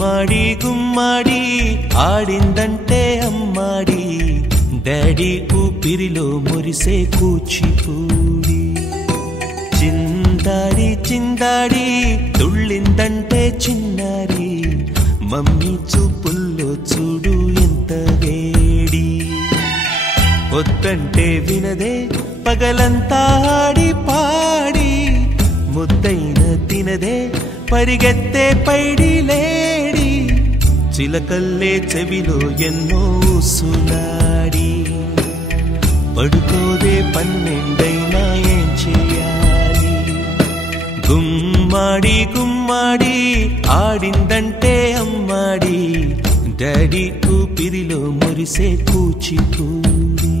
గుమ్మాడి గుమ్మాడి ఆడిందంటే అమ్మాడి డాడీ ఊపిరిలో మురిసే కూచిపూడి చిందాడి చిందాడి తుళ్ళిందంటే చిన్నారి మమ్మీ చూపుల్లో చూడు ఎంత వేడి వద్దంటే వినదే పగలంతా ఆడి పాడి ముద్దైన తినదే పరిగెత్తే పైడి లేడి చిలకల్లే చెవిలో ఎన్నో సులాడి పడుకోదే పన్నెండైనా ఏం చేయాలి గుమ్మాడి గుమ్మాడి ఆడిందంటే అమ్మాడి డాడీ ఊపిరిలో మురిసే కూచిపూడి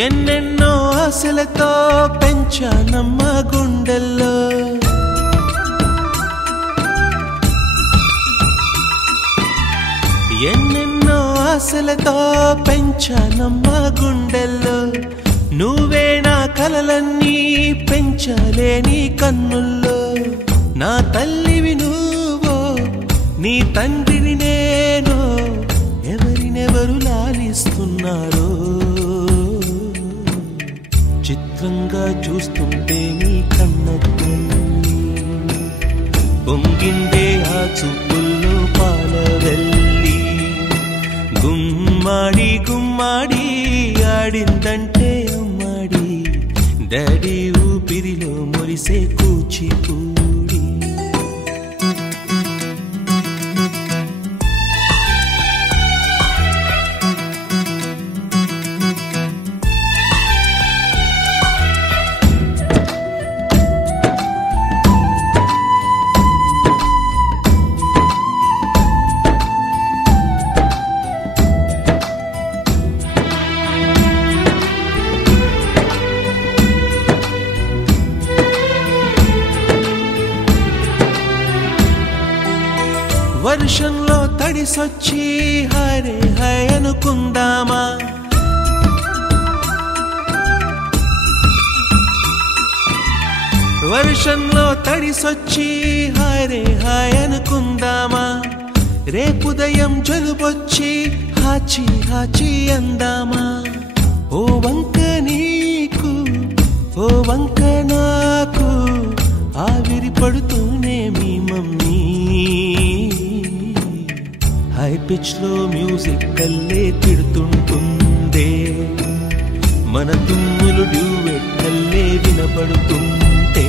ఎన్నెన్నో ఆశలతో పెంచానమ్మ గుండెల్లో ఎన్నెన్నో ఆశలతో పెంచానమ్మ గుండెల్లో నువ్వే నా కలలన్నీ పెంచాలే నీ కన్నుల్లో నా తల్లివి నువ్వో నీ తండ్రిని నేను ఎవరినెవరు లాలిస్తున్నారో చిత్రంగా చూస్తుంటే నీ కన్నట్టు పొంగిందే ఆ చూపుల్లో పాలవెల్లి గుమ్మాడి గుమ్మాడి ఆడిందంటే అమ్మాడి డాడీ ఊపిరిలో మురిసే కూచిపూడి వర్షంలో తడిసొచ్చి హరే హై అనుకుందామా వర్షంలో తడిసొచ్చి హరే హై అనుకుందామా రేపుదయం జలుబొచ్చి హాచి హాచి అందామా ఓ వంక నీకు ఓ వంక నాకు ఆవిరి పడుతూనే మీ మమ్మీ హై పిచ్ లో మ్యూజిక్ కల్లే తిడుతుంటుందే మన తుమ్ములు డ్యూయెట్ కల్లే వినపడుతుంటే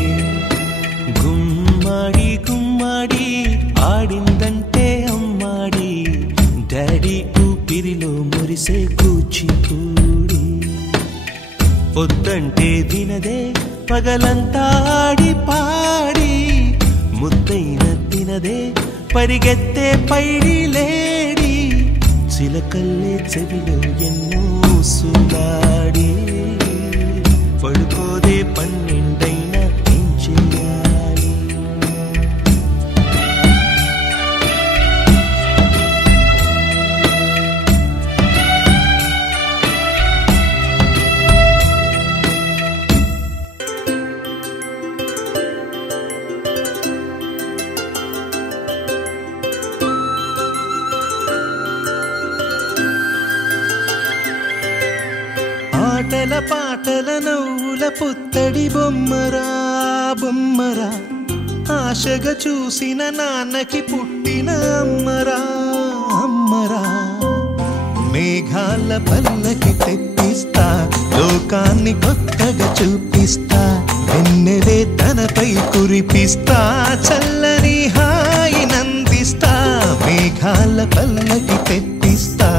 గుమ్మాడి గుమ్మాడి ఆడిందంటే అమ్మాడి డాడీ ఊపిరిలో మురిసే కూచిపూడి వద్దంటే వినదే పగలంతా ఆడి పాడి ముద్దైన తినదే పరిగెత్తే పైడి లేడి చిలకల్లే చెవిలో ఎన్నో సులాడి పడుకోదే పన్నెండైనా ఏం చేయాలి ఆటల పాటల నవ్వుల పుత్తడి బొమ్మరా బొమ్మరా ఆశగా చూసిన నాన్నకి పుట్టిన అమ్మరా అమ్మరా మేఘాల పల్లకి తెప్పిస్తా లోకాన్ని కొత్తగా చూపిస్తా వెన్నెలే తనపై కురిపిస్తా చల్లని హాయి నందిస్తా మేఘాల పల్లకి తెప్పిస్తా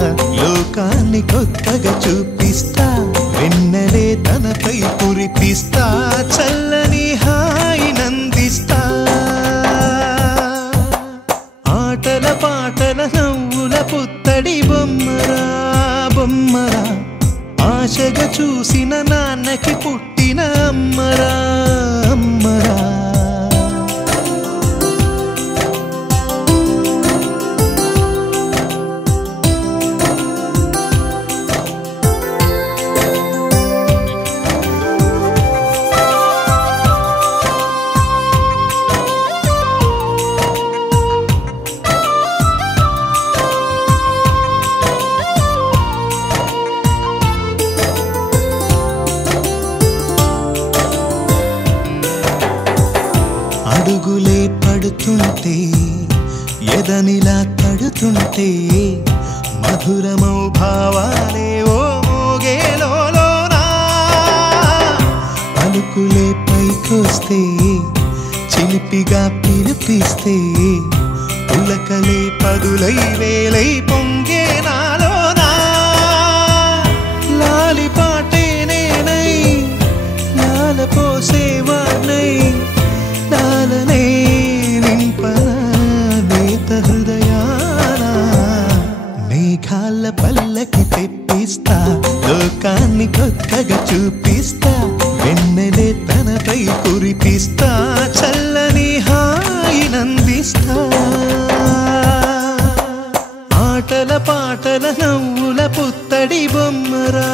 లోకాన్ని కొత్తగా చూపిస్తా వెన్నెలే తనపై కురిపిస్తా చల్లని హాయి నందిస్తా పిడుగులే పడుతుంటే ఎదనిలా తడుతుంటే మధురమౌ భావాలే ఓ మోగేలోనా పలుకులే పైకొస్తే చిలిపిగా పిలిపిస్తే పులకలే పదులై వేలై పొంగే నాలోనా లాలి పాటే నేనై లాల పోసేవాణ్ణై లాలనే నింపనా నేత హృదయాన మేఘాల పల్లకి తెప్పిస్తా లోకాన్ని కొత్తగా చూపిస్తా వెన్నెలే తనపై కురిపిస్తా చల్లని హాయినందిస్తా ఆటల పాటల నవ్వుల పుత్తడి బొమ్మరా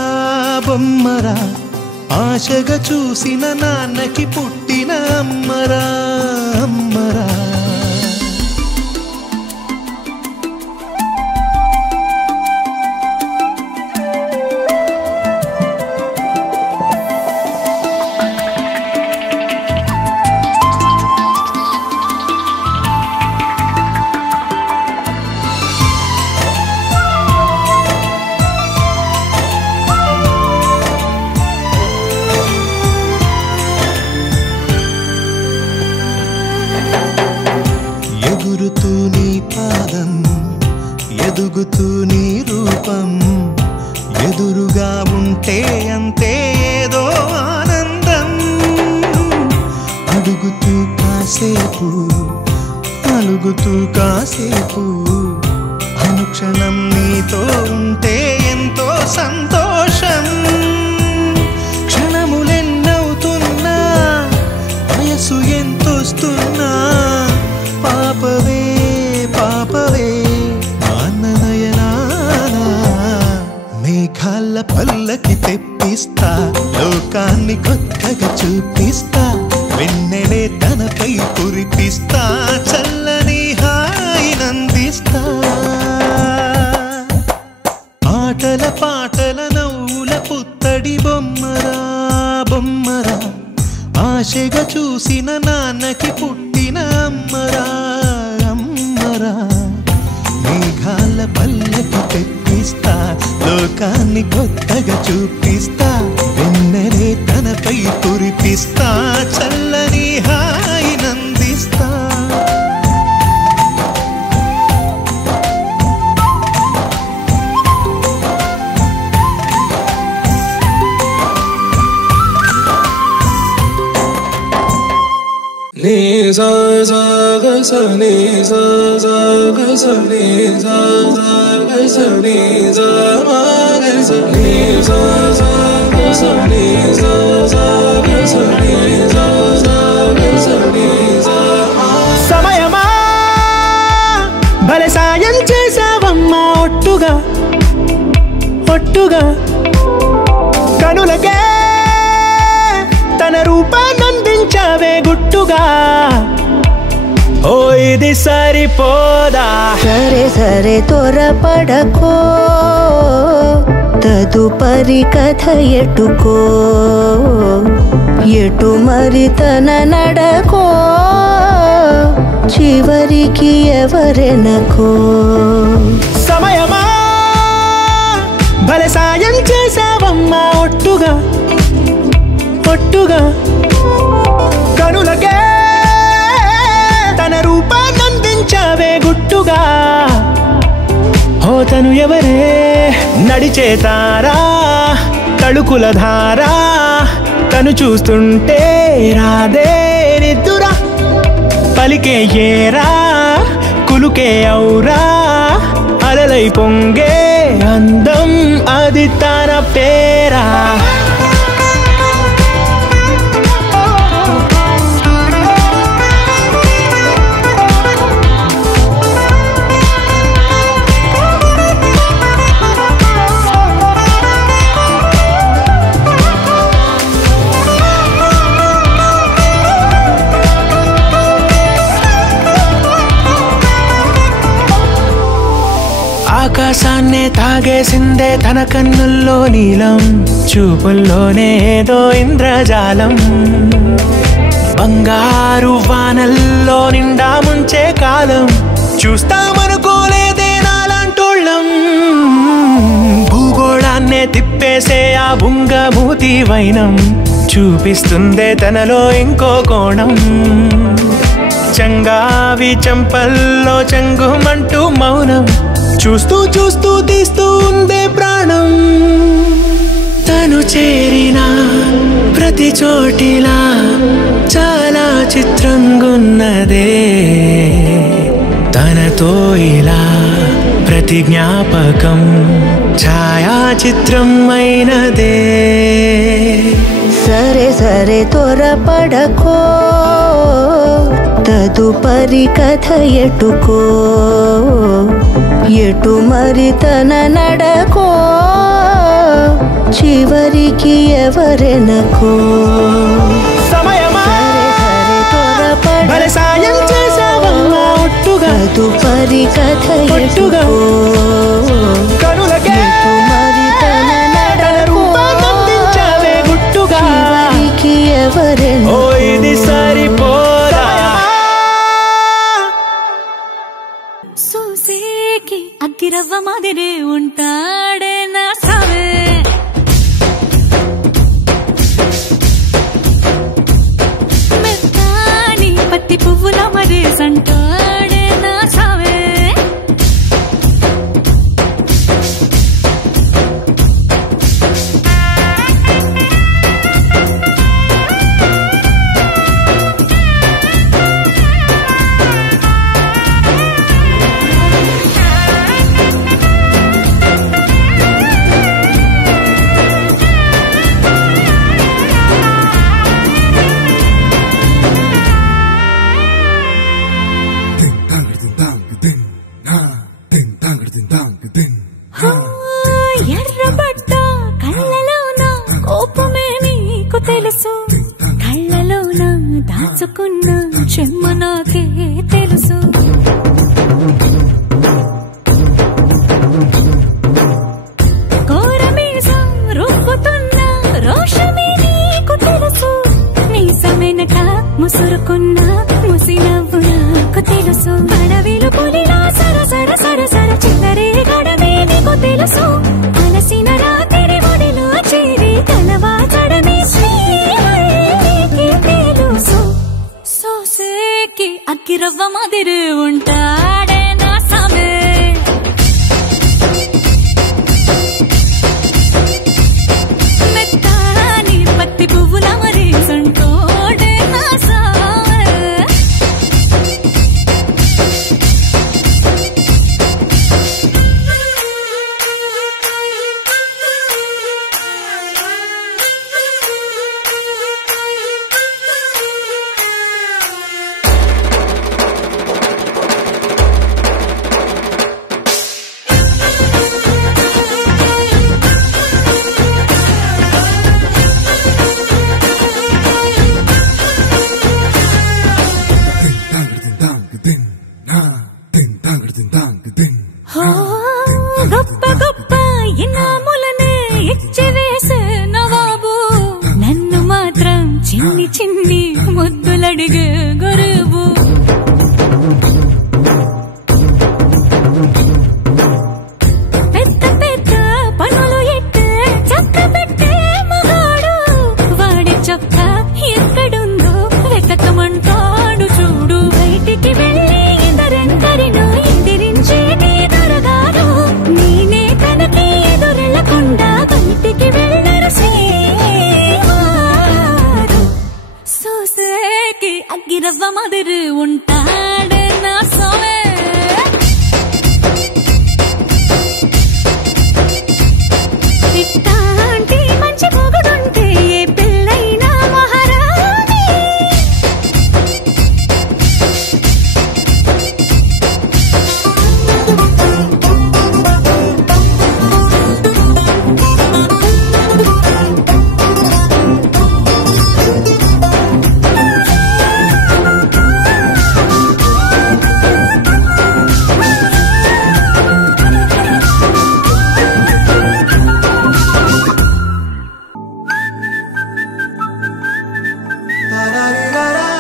బొమ్మరా ఆశగా చూసిన నాన్నకి పుట్టిన అమ్మరా అమ్మరా ఎగురుతూ నీ పాదం ఎదుగుతూ నీ రూపం ఎదురుగా ఉంటే అంతే ఏదో ఆనందం అడుగుతూ కాసేపు అలుగుతూ కాసేపు అనుక్షణం నీతో ఉంటే ఎంతో సంతోషం క్షణములెన్నవుతున్నా వయసు ఎంతొస్తున్నా పాపవే పాపవే మాననయనానా మేఘాల పల్లకి తెప్పిస్తా లోకాన్ని కొత్తగా చూపిస్తా వెన్నెలే తనపై కురిపిస్తా చల్లని హాయినందిస్తా ఆటల పాటల నవ్వుల పుత్తడి బొమ్మరా బొమ్మరా ఆశగా చూసిన నాన్నకి పుట్టిన అమ్మరా అమ్మరా మేఘాల పల్లకి తెప్పిస్తా లోకాన్ని కొత్తగా చూపిస్తా వెన్నెలే తనపై కురిపిస్తా చల్లని హాయినందిస్తా ni sa sa ga sa ni sa sa ga sa ni sa sa ga sa ni sa ma ga sa ni sa sa ga sa ni sa sa ga sa ni sa sa ga sa ni sa సమయమా భలే సాయం చేసావమ్మా ఒట్టుగా ఒట్టుగా కనులకే తన రూపాన్నందించావే గుట్టుగా ఓ ఇది సరిపోదా సరే సరే త్వరపడకో తదుపరి కథ ఎటుకో ఎటు మరి తన నడకో చివరికి ఎవరెనకో సమయమా భలే సాయం చేసావమ్మా ఒట్టుగా ఒట్టుగా కనులకే తన రూపాన్నందించావే గుట్టుగా ఓ తను ఎవరే నడిచే తారా తళుకుల ధారా తను చూస్తుంటే రాదే నిద్దురా పలికే ఏరా కులుకే ఔరా అలలై పొంగే అందం అది తన పేరా ఆకాశాన్నే తాగేసిందే తన కన్నుల్లో నీలం చూపుల్లోనే ఏదో ఇంద్రజాలం బంగారు వానల్లో నిండా ముంచే కాలం చూస్తామనుకోలేదే నాలాంటోళ్ళం. భూగోళాన్నే తిప్పేసే ఆ బుంగమూతి వైనం చూపిస్తుందే తనలో ఇంకో కోణం. చంగావి చంపల్లో చంగుమంటూ మౌనం చూస్తూ చూస్తూ తీస్తూ ఉందే ప్రాణం. తను చేరిన ప్రతి చోటిలా చాలా చిత్రంగున్నదే. తనతో ఇలా ప్రతి జ్ఞాపకం ఛాయాచిత్రం అయినదే. సరే సరే త్వరపడకో, తదుపరి కథ ఎటుకో, ఎటు మరి తన నడకో, చివరికి ఎవరెనకో. సమయమా సరే సాయం చేసావమ్మా ఒట్టుగా, తదుపరి కథ ఎటుకో, కనులకే ఎటు మరి తన నడకో, రూపాన్నందించావే గుట్టుగా, చివరికి ఎవరెనకో. ఓ ఇది సరిపోదా. సూసేకి అగ్గిరవ్వ మాదిరే ఉంటాడే నా సావే. మెత్తాని పత్తి పువ్వుల మరేసంటాడే నా సావే. ఎర్రబడ్డ కళ్ళలోన కోపమే నీకు తెలుసు, కళ్ళలోన దాచుకున్న చెమ్మ నాకే తెలుసు. కోరమీసం రుబ్బుతున్న రోషమే నీకు తెలుసు, నీసమెనక ముసురుకున్న ముసినవ్వు నాకు తెలుసు. అడవిలు పులిలా సరసర సరసర చిల్లరే గడమే నీకు తెలుసు. అలసిన రాత్రి ఒడిలో చేరి కలవాచడమే శ్రీకి తెలుసు. సోసేకి అగ్గిరవ్వ మాదిరి ఉంటాడే నా సామే. మెత్తాని పత్తి పువ్వుల మరేసంటోడే నా సామే. గొప్ప గొప్ప ఇనాములనే ఇచ్చివేసే నవాబు, నన్ను మాత్రం చిన్ని చిన్ని ముద్దులడిగే గురువు. పెద్ద పెద్ద పనులు ఎట్టే చక్క పెట్టే మగాడు, వాడి చొక్క ఎక్కడుందో వెతకమంటాడు చూడు. బయటికి వెళ్ళి ఇద్దరెందరినో ఎదిరించేటి దొరగారు, నేనే తనకి ఎదురెళ్ళకుండా బయటికి వెళ్ళరు శ్రీవారు. సోసేకి అగ్గిరవ్వ మాదిరి ఉంటాడే నా సామే. ఇట్టాంటి మంచి మొగుడుంటే ఏ పిల్లైనా మహారాణి. Da da da da da.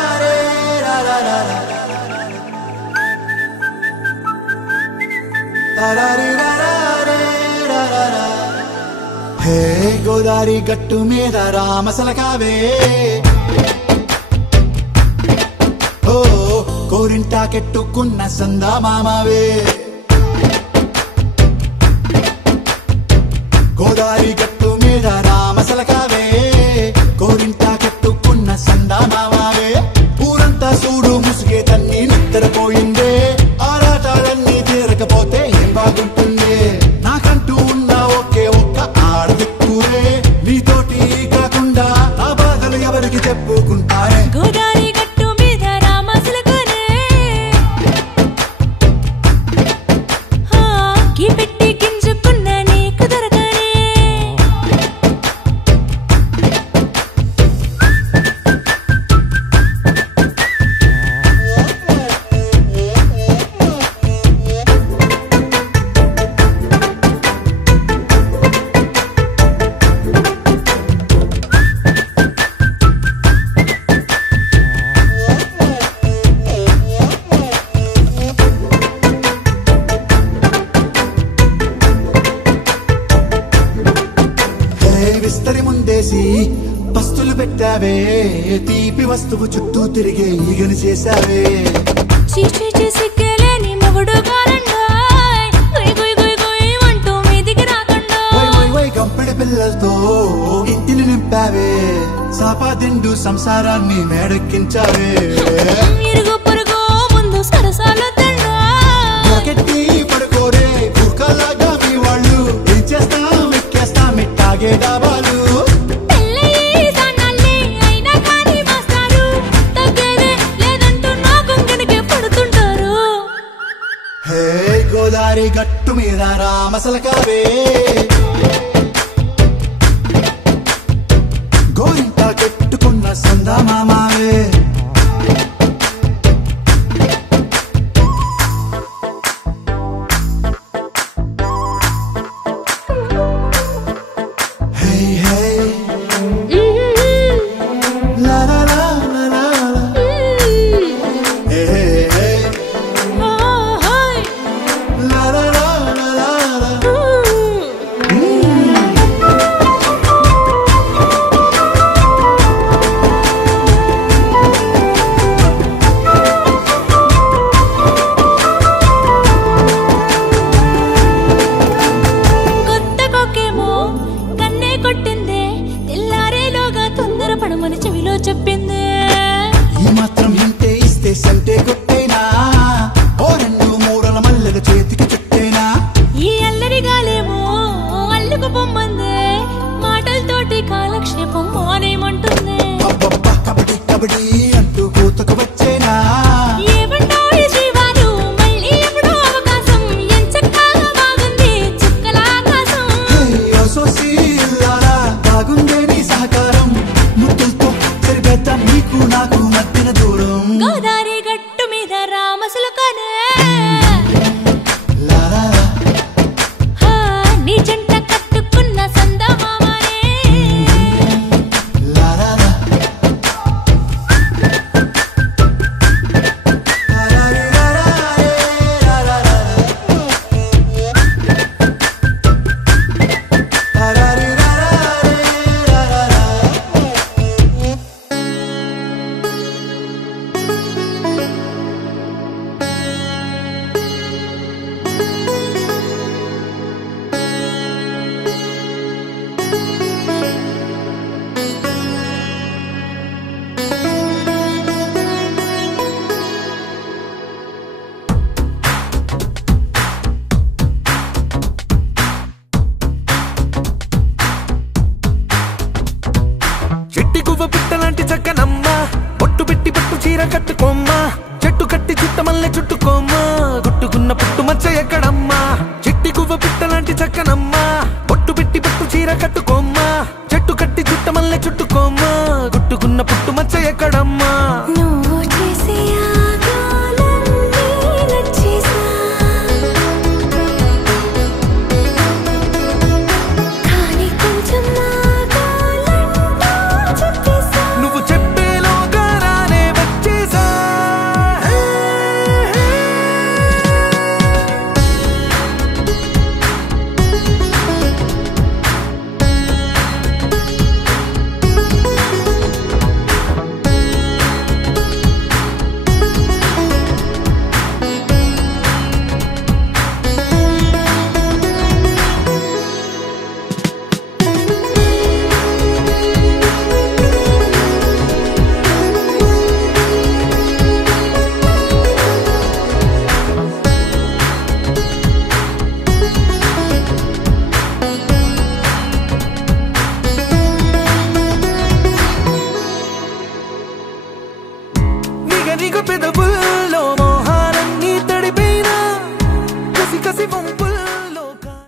హే గోదారి గట్టు మీద రామసలకావే ఓ కోరింటాకెట్టుకున్న సందా మామావే గోదారి గట్టు మీద రామసలకావే కోరింటాకెట్టుకున్న సందా మామావే ఊరంతా చూడు ముసుగే తన్ని నిద్రపోయిందే ఆరాటాలన్నీ తీరకపోతే ఏం బాగుంటుంది నాకంటూ ఉన్న ఒకే ఒక్క ఆడదిక్కురే నీతోటి కాకుండా ఆ బాధలు ఎవరికి చెప్పుకుంటారే గోదారి గట్టు మీద రామసలకనే గీ పెట్టి గింజుకున్న నీకు దొరకనే విస్తరి ముందేసి పస్తులు పెట్టావే తీపి వస్తువు చుట్టూ తిరిగే ఈగని చేశావే చీచీ సిగ్గలేని మొగుడు కారండాయ్ గుయ్ గుయ్ గుయ్ గుయ్ అంటూ మీదికి రాకుండా వై గంపెడి పిల్లలతో ఇంటిని నింపావే సాపాదిండు సంసారాన్ని మేడెక్కించావే ఇరుగు పొరుగు ముందు సరసాల తండా రాకెట్టి పడుకోరే కుక్కలాగా మీ వాళ్ళు ఏం చేస్తాం ఎక్కేస్తాం ఎట్టాగే డాబాలు పెళ్ళయి సన్నాళ్ళే అయినా కానీ వస్తారు తగ్గేదే లేదంటూ నా కొంగనికే పడుతుంటారు హే గోదారి గట్టు మీద రామసలకావే గోరింట కెట్టుకున్న సందా మామావే హే హే లా లా లా లా లా లా. హే హే హే హాయ్ లా లా లా లా లా లా. కొత్త కొక్కేమో కన్నే కొట్టిందే తెల్లారేలోగా తొందర పడమని చెవిలో చెప్పిందే ఈ మాత్రం ఇంటే ఇస్తే సంటే కొట్టేనా ఓ రెండు మూరల మల్లెల చేతికి చుట్టేనా ఈ అల్లరి గాలేమో అల్లుకు పొమ్మందే మాటలతోటి కాలక్షేపం మానేమంటుందే అబ్బబ్బా కబడ్డీ కబడ్డీ